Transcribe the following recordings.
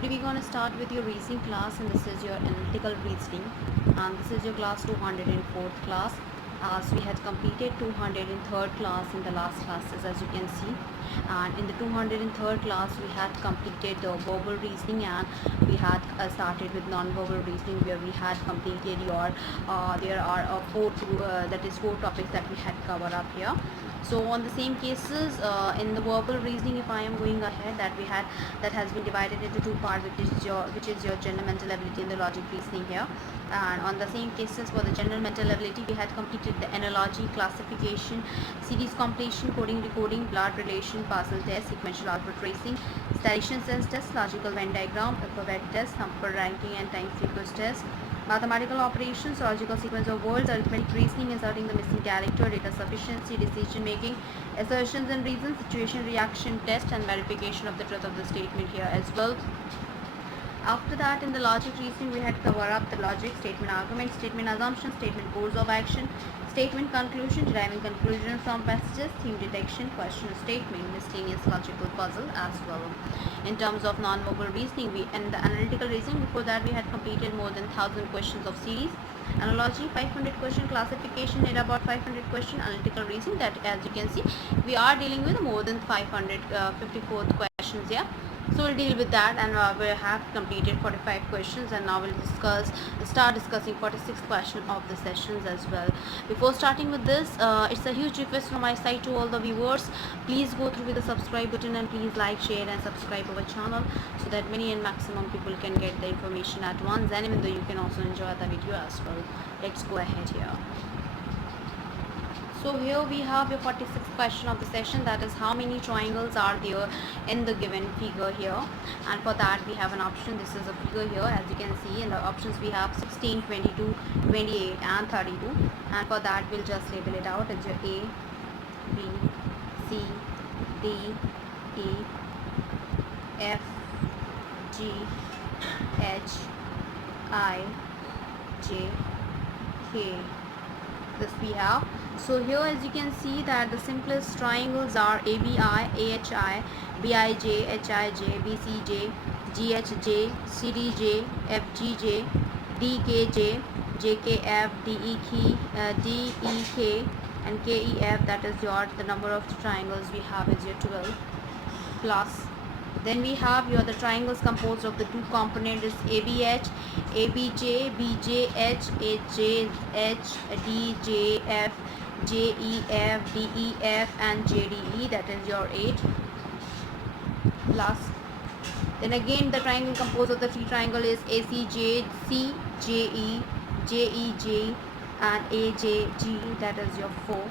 Today we're going to start with your reasoning class, and this is your analytical reasoning, and this is your class 204th class, as we had completed 203rd class in the last classes, as you can see. And in the 203rd class we had completed the verbal reasoning, and we had started with non-verbal reasoning, where we had completed your there are four topics that we had covered up here. So on the same cases, in the verbal reasoning, if I am going ahead, that has been divided into two parts, which is your general mental ability and the logic reasoning here. And on the same cases, for the general mental ability, we had completed the analogy, classification, series completion, coding, decoding, blood relation, parcel test, sequential output tracing, station sense test, logical Venn diagram, alphabet test, number ranking and time sequence test, mathematical operations, logical sequence of words, arithmetic reasoning, inserting the missing character, data sufficiency, decision making, assertions and reasons, situation reaction test, and verification of the truth of the statement here as well. After that, in the logic reasoning, we had covered up the logic, statement argument, statement assumption, statement course of action, statement conclusion, deriving conclusion from passages, theme detection, question statement, miscellaneous logical puzzle as well. In terms of non-verbal reasoning, and the analytical reasoning, before that we had completed more than 1000 questions of series. Analogy 500 question, classification did about 500 question, analytical reasoning, that as you can see we are dealing with more than 554 questions here. So we'll deal with that, and we have completed 45 questions, and now we'll start discussing 46th question of the sessions as well. Before starting with this, it's a huge request from my side to all the viewers. Please go through with the subscribe button, and please like, share and subscribe our channel, so that many and maximum people can get the information at once, and even though you can also enjoy the video as well. Let's go ahead here. So here we have your 46th question of the session, that is how many triangles are there in the given figure here. And for that we have an option. This is a figure here, as you can see. In the options we have 16, 22, 28 and 32, and for that we'll just label it out as your A, B, C, D, E, F, G, H, I, J, K. This we have. So here, as you can see, that the simplest triangles are ABI, AHI, BIJ, HIJ, BCJ, GHJ, CDJ, FGJ, DKJ, JKF, DEK and KEF. That is the number of triangles we have is your 12 plus. Then we have the triangles composed of the two components is ABH, ABJ, BJH, HJH, DJF, JEF, DEF and JDE. That is your 8 plus. Then again the triangle composed of the three triangle is ACJ, CJE, JEJ and AJG. That is your 4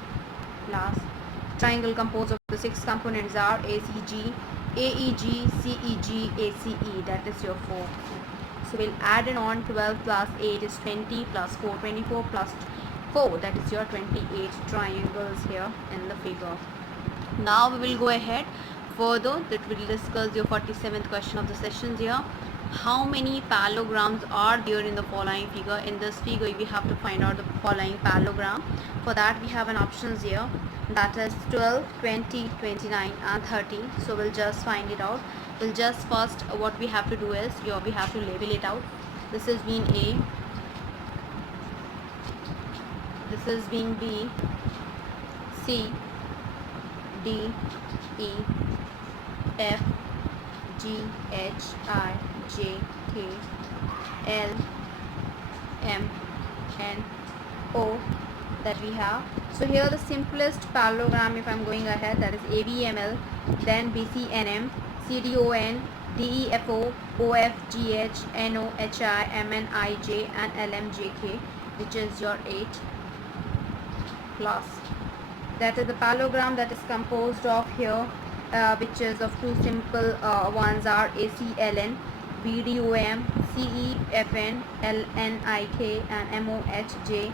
plus. Triangle composed of the 6 components are ACG, AEG, CEG, ACE. That is your 4. So we'll add it on. 12 plus 8 is 20 plus 4, 24 plus 4. That is your 28 triangles here in the figure. Now we will go ahead further, that we will discuss your 47th question of the sessions here. How many parallelograms are there in the following figure? In this figure we have to find out the following parallelogram. For that we have an options here, that is 12, 20, 29 and 30. So we'll just find it out. We'll just first, what we have to do is we have to label it out. This is being A, this is being B, C, D, E, F, G, H, I, J, K, L, M, N, O that we have. So here the simplest parallelogram, if I'm going ahead, that is ABML, then BCNM, CDON, DEFO, OFGH, NOHI, MNIJ and LMJK, which is your 8 plus. That is the parallelogram that is composed of here, which is of two simple ones are ACLN, BDOM, CEFN, LNIK and MOHJ,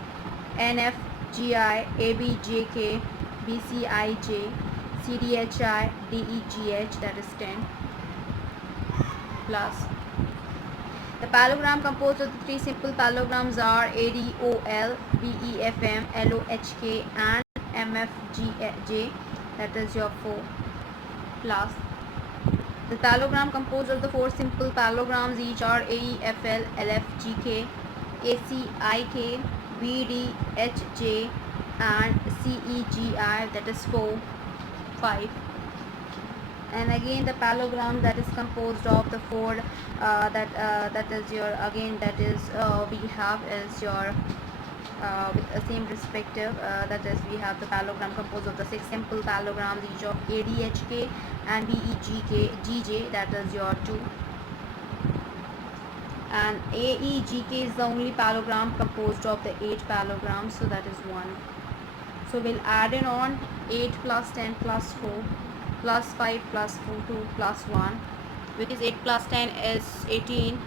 NFGI, ABJK, BCIJ, CDHI, DEGH, that is 10 plus. The parallelogram composed of the three simple parallelograms are ADOL, BEFM, LOHK and MFGJ. That is your 4 plus. The parallelogram composed of the four simple parallelograms each are AEFL, LF, GK, ACIK, BDHJ and CEGI, that is 4, 5. And again the parallelogram that is composed of the four that is your again that is we have is your with the same respective that is we have the parallelogram composed of the six simple parallelograms each of ADHK and BEGK that is your 2, and AEGK is the only parallelogram composed of the 8 parallelograms, so that is 1. So we'll add in on 8 plus 10 plus 4 plus 5 plus 4 2 plus 1, which is 8 plus 10 is 18,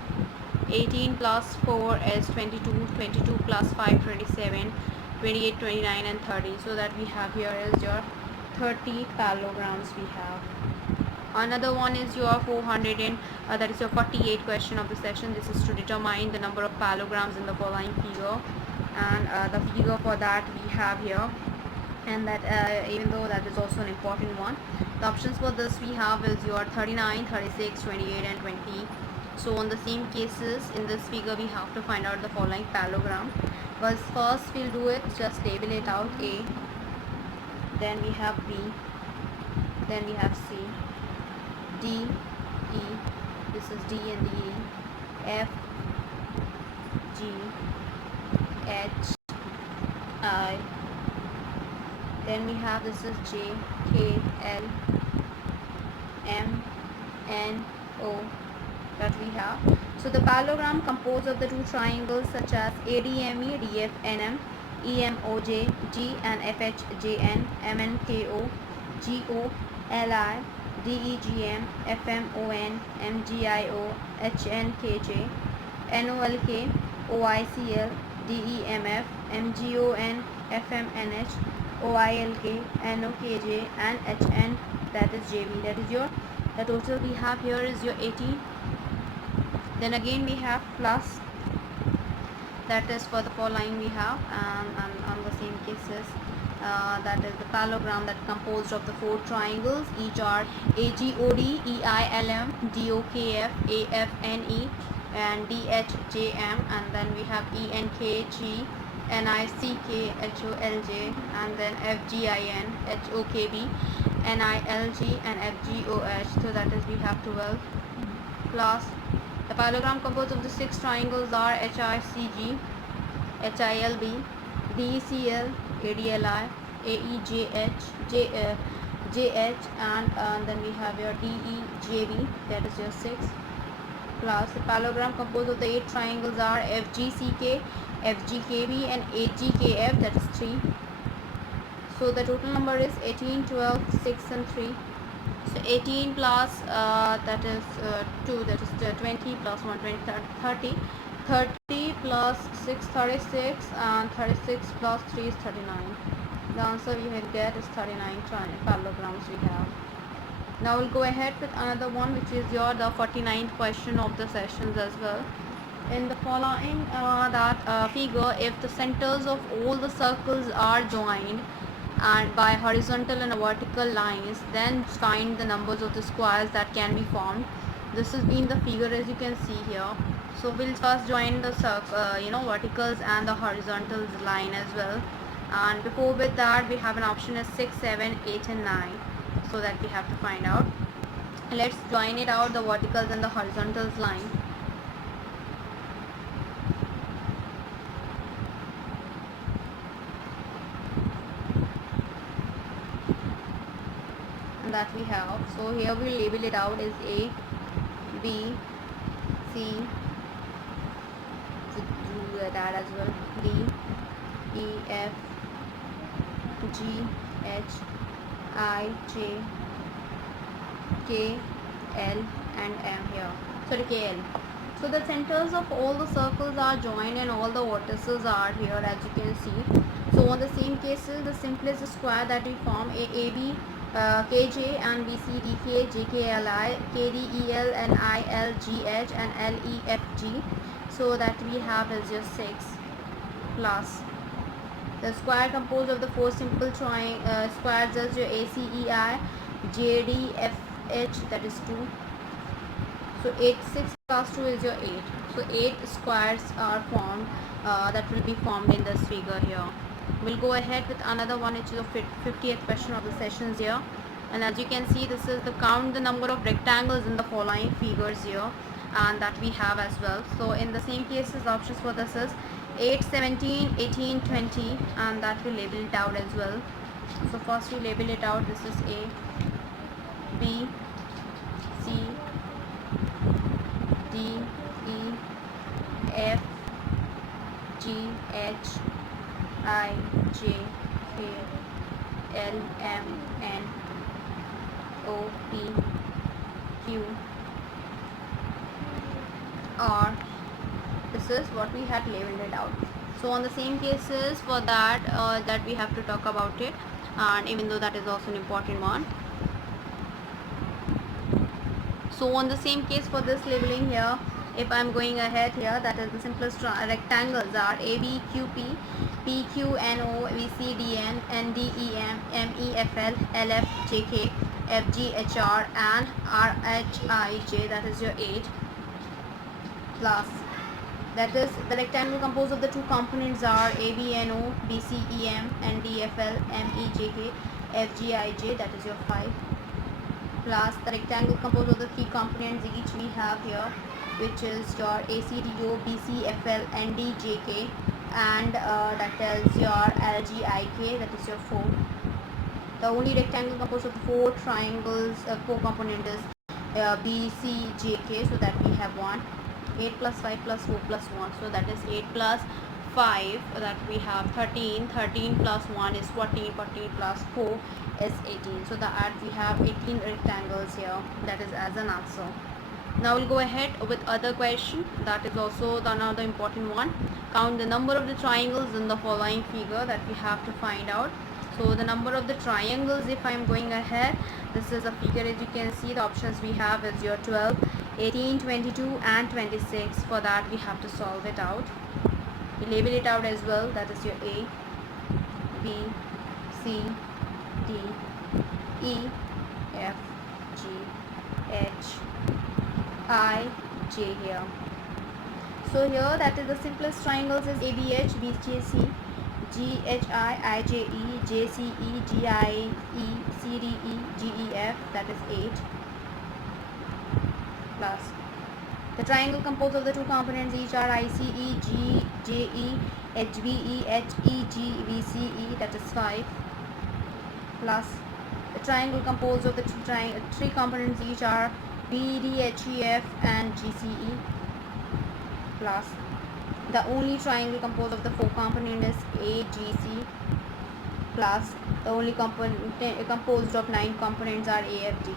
18 plus 4 is 22, 22 plus 5 27, 28, 29 and 30. So that we have here is your 30 parallelograms we have. Another one is your 400 and that is your 48 question of the section. This is to determine the number of parallelograms in the following figure, and the figure for that we have here, and that even though that is also an important one. The options for this we have is your 39, 36, 28 and 20. So on the same cases in this figure we have to find out the following parallelogram. But first we'll do it, just label it out: A, then we have B, then we have C, D, E, this is D and E, F, G, H, I, then we have this is J, K, L, M, N, O that we have. So the parallelogram composed of the two triangles such as ADME, DFNM, EMOJ, G and FHJN, MNKO, GO, LI, DEGM, FMON, MGIO, HNKJ, NOLK, OICL, DEMF, MGON, FMNH, OILK, NOKJ and HN, that is JB. That is your, the total we have here is your 80. Then again we have plus, that is for the following we have, and on the same cases that is the parallelogram that composed of the four triangles each are AGOD, EILM, DOKF, AFNE and DHJM, and then we have ENKG, NICK, HOLJ, and then FGIN, HOKB, NILG and FGOH. So that is we have 12 plus the parallelogram composed of the six triangles are HICG, HILB, DECL, ADLI, AEJH, JH, and then we have your DEJB, that is your 6, plus the parallelogram composed of the 8 triangles are FGCK, FGKB and AGKF, that is 3. So the total number is 18, 12, 6 and 3. So 18 plus that is 2, that is 20 plus 1, 20, 30. 30 plus 6, 36, and 36 plus 3 is 39. The answer we will get is 39 parallelograms we have. Now we'll go ahead with another one, which is your the 49th question of the sessions as well. In the following figure, if the centers of all the circles are joined and by horizontal and vertical lines, then find the numbers of the squares that can be formed. This has been the figure as you can see here. So we'll first join the verticals and the horizontal line as well, and before with that we have an option as 6, 7, 8 and 9, so that we have to find out. Let's join it out, the verticals and the horizontals line. That we have. So here we label it out as A, B, C, to do that as well, D, E, F, G, H, I, J, K, L and M here. Sorry, KL. So the centers of all the circles are joined and all the vertices are here as you can see. So on the same cases, the simplest square that we form AAB, KJ and BCDK, JKLI, KDEL and ILGH and LEFG. So that we have is just 6 plus the square composed of the four simple squares as your ACEI, JDFH, that is 2, So 8 6 plus 2 is your 8. So 8 squares are formed, that will be formed in this figure here. We'll go ahead with another one, which is the 50th question of the sessions here. And as you can see, this is the count the number of rectangles in the following figures here, and that we have as well. So in the same cases, the options for this is 8 17 18 20, and that we label it out as well. So first we label it out. This is A, B, C, D, E, F, G, H, I, J, K, L, M, N, O, P, Q, R. This is what we had labeled it out. So on the same cases for that, that we have to talk about it, and even though that is also an important one. So on the same case for this labeling here, if I'm going ahead here, that is the simplest rectangles are A, B, Q, P, P, Q, N, O, V, C, D, N, N, D, E, M, M, E, F, L, L, F, J, K, F, G, H, R, and R, H, I, J, that is your 8, plus, that is the rectangle composed of the two components are A, B, N, O, B, C, E, M, N, D, F, L, M, E, J, K, F, G, I, J, that is your 5, plus the rectangle composed of the three components each we have here, which is your ACDO, BC, FL, ND, JK, and that is your LGIK, that is your 4. The only rectangle composed of the four triangles, four component is BCJK, so that we have 1. 8 plus 5 plus 4 plus 1, so that is 8 plus 5, that we have 13. 13 plus 1 is 14. 14 plus 4 is 18. So that we have 18 rectangles here, that is as an answer. Now we'll go ahead with other question, that is also another important one. Count the number of the triangles in the following figure, that we have to find out. So the number of the triangles, if I am going ahead, this is a figure. As you can see, the options we have is your 12, 18, 22 and 26. For that we have to solve it out. We label it out as well, that is your A, B, C, D, E, F, G, H, I, J here. So here, that is the simplest triangles is ABH, BJC, GHI, IJE, JCE, GIE, CDE, GEF, that is 8, plus the triangle composed of the two components each are ICE, GJE, HBE, HEG, VCE, that is 5, plus the triangle composed of the three components each are BDHEF and GCE, plus the only triangle composed of the four components is AGC, plus the only component composed of 9 components are AFG.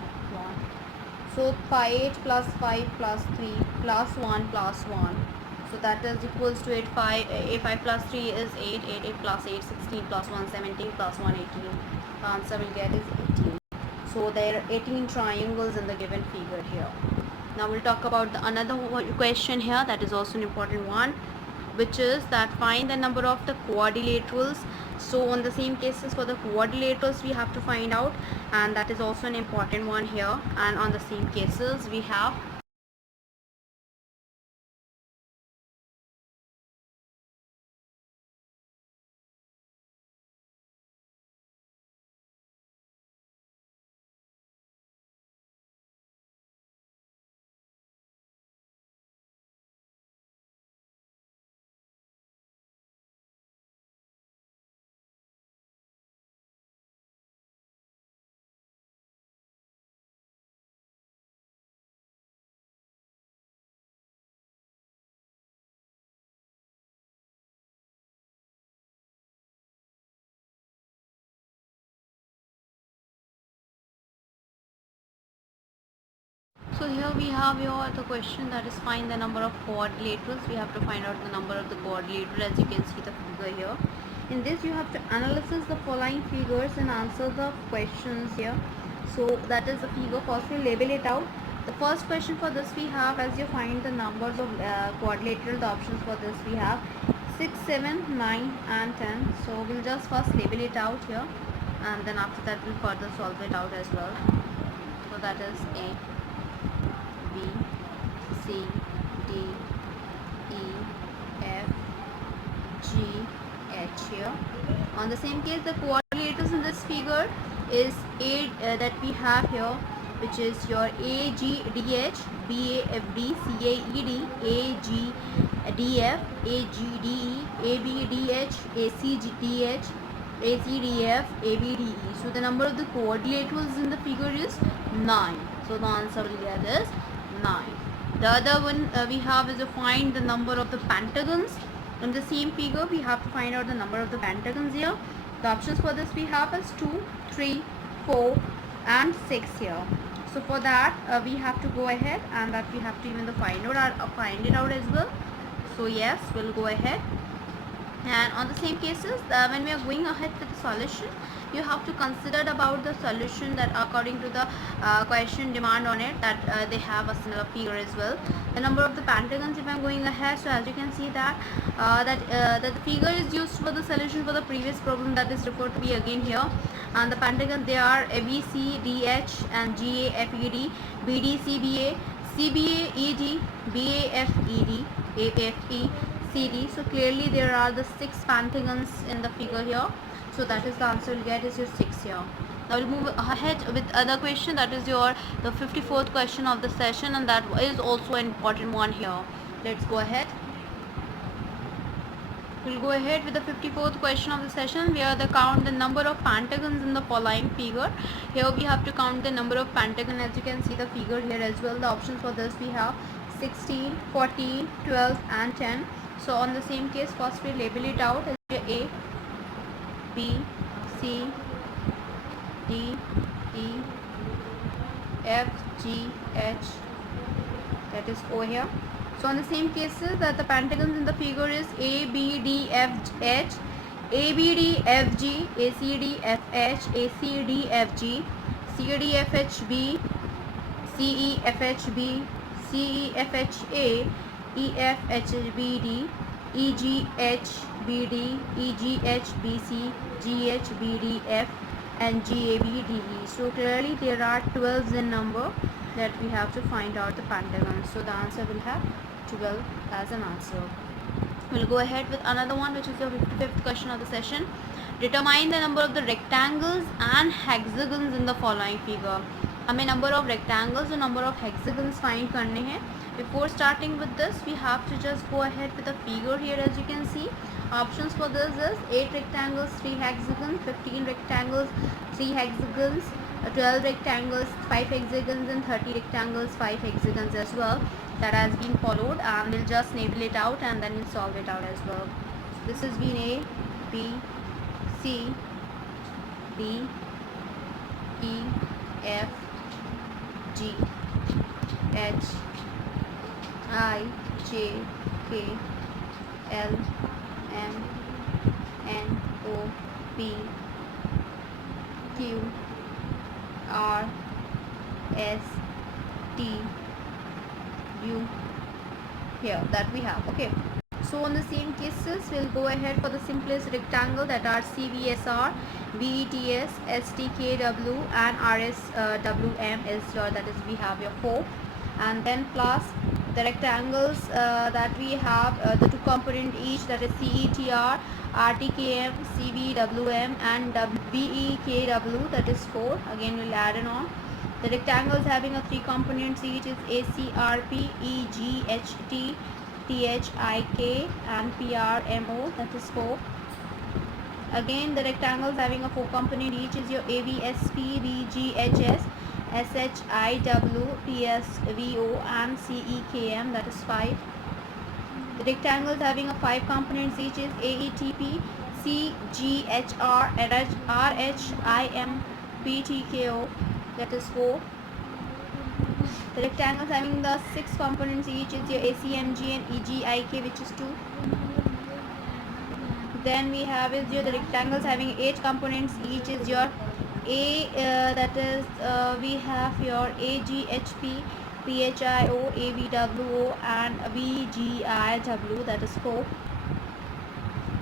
So 8 plus 5 plus 3 plus 1 plus 1. So that is equals to 8. 5 plus 3 is 8. 8 plus 8, 16 plus 1, 17 plus 1, 18. The answer we'll get is 18. So there are 18 triangles in the given figure here. Now we'll talk about the another question here, that is also an important one, which is that find the number of the quadrilaterals. So on the same cases for the quadrilaterals we have to find out, and that is also an important one here. And on the same cases we have so here we have your the question, that is find the number of quadrilaterals. We have to find out the number of the quadrilateral. As you can see the figure here, in this you have to analyze the following figures and answer the questions here. So that is the figure. First we label it out. The first question for this we have, as you find the numbers of quadrilateral, the options for this we have 6, 7, 9 and 10. So we'll just first label it out here, and then after that we'll further solve it out as well. So that is A, B, D, E, F, G, H here. On the same case, the coordinators in this figure is A that we have here, which is your A, G, D, H, B, A, F, D, C, A, E, D, A, G, D, F, A, G, D, E, A, B, D, H, A, C, G, D, H, A, C, D, F, A, B, D, E. So the number of the coordinators in the figure is 9. So the answer will get is 9. The other one we have is to find the number of the pentagons. In the same figure, we have to find out the number of the pentagons here. The options for this we have is 2, 3, 4 and 6 here. So for that we have to go ahead and that we have to even find it out as well. So yes, we'll go ahead. And on the same cases, when we are going ahead with the solution, you have to consider about the solution that according to the question demand on it, that they have a similar figure as well. The number of the pentagons, if I'm going ahead, so as you can see that that the figure is used for the solution for the previous problem, that is referred to be again here. And the pentagons, they are A, B, C, D, H and G, A, F, E, D, B, D, C, B, A, C, B, A, E, D, B, A, F, E, D, A, F, E, CD. So clearly there are the 6 pentagons in the figure here. So that is the answer you'll get is your 6 here. Now we'll move ahead with other question, that is your the 54th question of the session, and that is also an important one here. Let's go ahead. We'll go ahead with the 54th question of the session, where they count the number of pentagons in the following figure. Here we have to count the number of pentagons, as you can see the figure here as well. The options for this we have 16, 14, 12 and 10. So on the same case, first we label it out as A, B, C, D, E, F, G, H, that is O here. So on the same cases, that the pentagons in the figure is A, B, D, F, H, A, B, D, F, G, A, C, D, F, H, A, C, D, F, G, C, D, F, H, B, C, E, F, H, B, C, E, F, H, A, E, F, H, B, D, E, G, H, B, D, E, G, H, B, C, G, H, B, D, F and G, A, B, D, E. So clearly there are 12 in number that we have to find out the pentagons. So the answer will have 12 as an answer. We'll go ahead with another one, which is the 55th question of the session. Determine the number of the rectangles and hexagons in the following figure. हमें number of rectangles और number of hexagons find करने हैं. Before starting with this, we have to just go ahead with the figure here. As you can see, options for this is 8 rectangles, 3 hexagons, 15 rectangles, 3 hexagons, 12 rectangles, 5 hexagons and 30 rectangles, 5 hexagons as well. That has been followed, and we'll just label it out and then we'll solve it out as well. So this has been A, B, C, D, E, F, G, H, I, J, K, L, M, N, O, P, Q, R, S, T, U. Here that we have. Okay. So on the same cases, we'll go ahead for the simplest rectangle, that are CVSR, BETS, STKW and RSWM is your, that is we have your 4, and then plus the rectangles that we have the 2 component each, that is CETR, RTKM, CVWM and BEKW, that is 4. Again we'll add it on. The rectangles having a 3 components each is ACRP, EGHT, THIK and PRMO, that is 4. Again the rectangles having a 4 component each is your AVSP, VGHS, SHIW, PSVO and CEKM, that is 5. The rectangles having a 5 components each is AETP, CGHR, RHIM, PTKO, that is 4. The rectangles having the 6 components each is your ACMG and EGIK, which is 2. Then we have is your the rectangles having 8 components each is your that is we have your AGHP, PHIO, AVWO and VGIW, that is 4.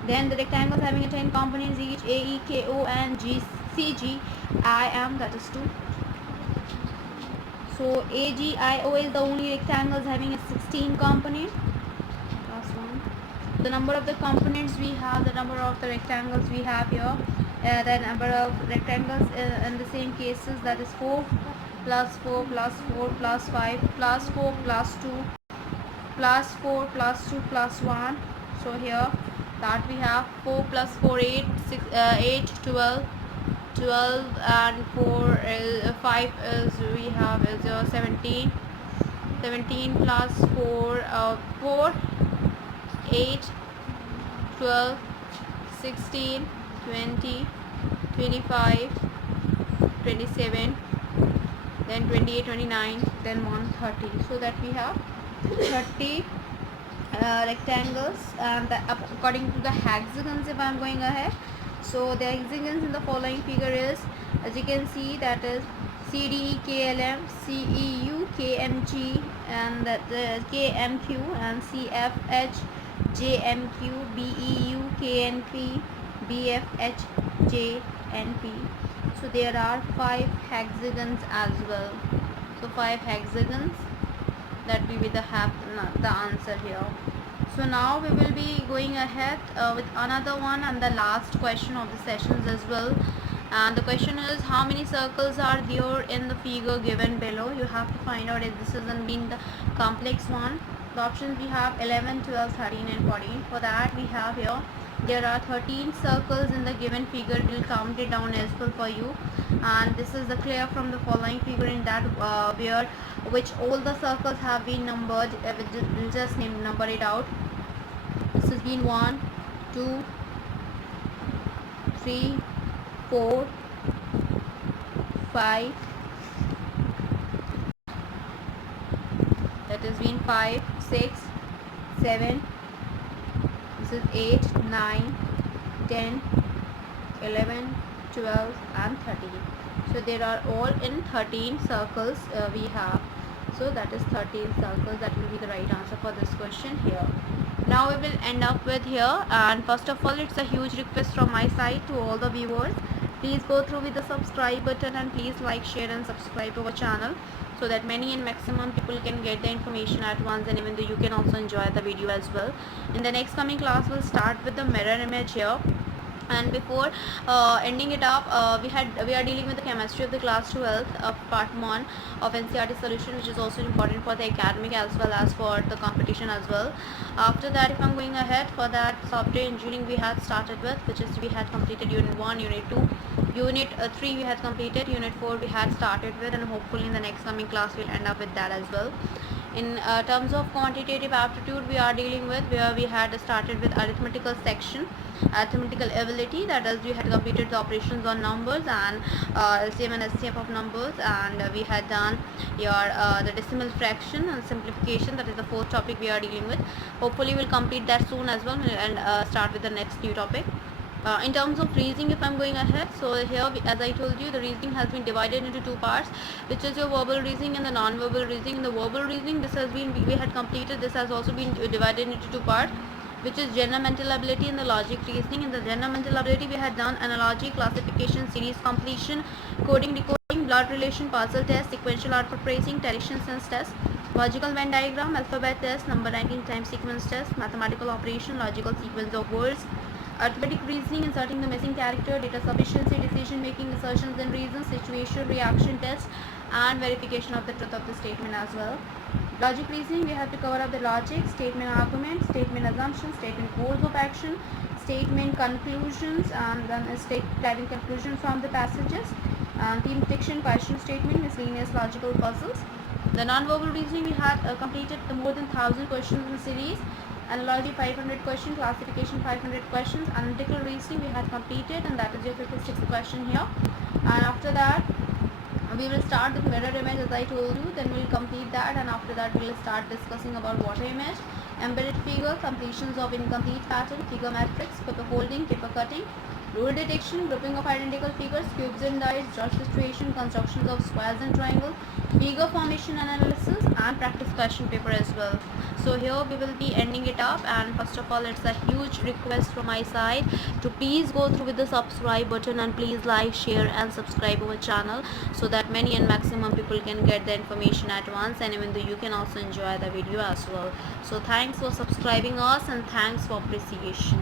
Then the rectangles having 10 components each, AEKO and CGIM, that is 2. So AGIO is the only rectangles having a 16 component. Last one. The number of the components we have, the number of the rectangles we have here, the number of rectangles in the same cases, that is 4 plus 4 plus 4 plus 5 plus 4 plus 2 plus 4 plus 2 plus 1. So here that we have 4 plus 4 8 6 8 12 12 and 4 5 is we have is 17 17 plus 4 4 8 12 16 20 25 27 then 28 29 then 130. So that we have 30 rectangles, and according to the hexagons, if I am going ahead, so the hexagons in the following figure is, as you can see, that is CDEKLM, CEU, KMG, and the KMQ, and CFH, JMQ, BEU, KNP, BFH, JNP. So there are 5 hexagons as well. So 5 hexagons, that will be the answer here. So now we will be going ahead with another one and the last question of the sessions as well. And the question is, how many circles are there in the figure given below? You have to find out if this isn't being the complex one. The options we have 11, 12, 13 and 14. For that we have here, there are 13 circles in the given figure. We'll count it down as well for you. And this is the clear from the following figure, in that where which all the circles have been numbered. We'll just number it out. This has been 1 2 3 4 5, that has been 5 6 7, this is 8 9 10 11 12 and 13. So there are all in 13 circles we have. So that is 13 circles. That will be the right answer for this question here. Now we will end up with here, and first of all, it's a huge request from my side to all the viewers. Please go through with the subscribe button, and please like, share and subscribe to our channel, so that many and maximum people can get the information at once, and even though you can also enjoy the video as well. In the next coming class, we'll start with the mirror image here. And before ending it up, we are dealing with the chemistry of the class 12 of part 1 of NCERT solution, which is also important for the academic as well as for the competition as well. After that, if I'm going ahead, for that software engineering we had started with, which is we had completed unit 1, unit 2, unit 3 we had completed, unit 4 we had started with, and hopefully in the next coming class we'll end up with that as well. In terms of quantitative aptitude, we are dealing with where we had started with arithmetical section, arithmetical ability, that is we had completed the operations on numbers and LCM and SCF of numbers, and we had done your the decimal fraction and simplification. That is the 4th topic we are dealing with. Hopefully we'll complete that soon as well, and start with the next new topic. In terms of reasoning, if I'm going ahead, so here as I told you, the reasoning has been divided into 2 parts, which is your verbal reasoning and the non-verbal reasoning. In the verbal reasoning, this has been we had completed, this has also been divided into 2 parts, which is general mental ability and the logic reasoning. In the general mental ability, we had done analogy, classification, series completion, coding, decoding, blood relation, puzzle test, sequential output tracing, direction sense test, logical Venn diagram, alphabet test, number ranking, time sequence test, mathematical operation, logical sequence of words, arithmetic reasoning, inserting the missing character, data sufficiency, decision making, assertions and reasons, situation reaction test, and verification of the truth of the statement as well. Logic reasoning, we have to cover up the logic, statement argument, statement assumption, statement course of action, statement conclusions, and then statement conclusion from the passages, and theme prediction, question statement, miscellaneous logical puzzles. The non-verbal reasoning, we had completed the more than 1000 questions in series. Analogy 500 questions, classification 500 questions, analytical reasoning we had completed, and that is your 56th question here. And after that, we will start with mirror image as I told you, then we will complete that, and after that we will start discussing about water image, embedded figure, completions of incomplete pattern, figure matrix, paper folding, paper cutting, rule detection, grouping of identical figures, cubes and dice, judge situation, constructions of squares and triangles, figure formation analysis, and practice question paper as well. So here we will be ending it up, and first of all, it's a huge request from my side to please go through with the subscribe button and please like, share and subscribe our channel so that many and maximum people can get the information at once, and even though you can also enjoy the video as well. So thanks for subscribing us and thanks for appreciation.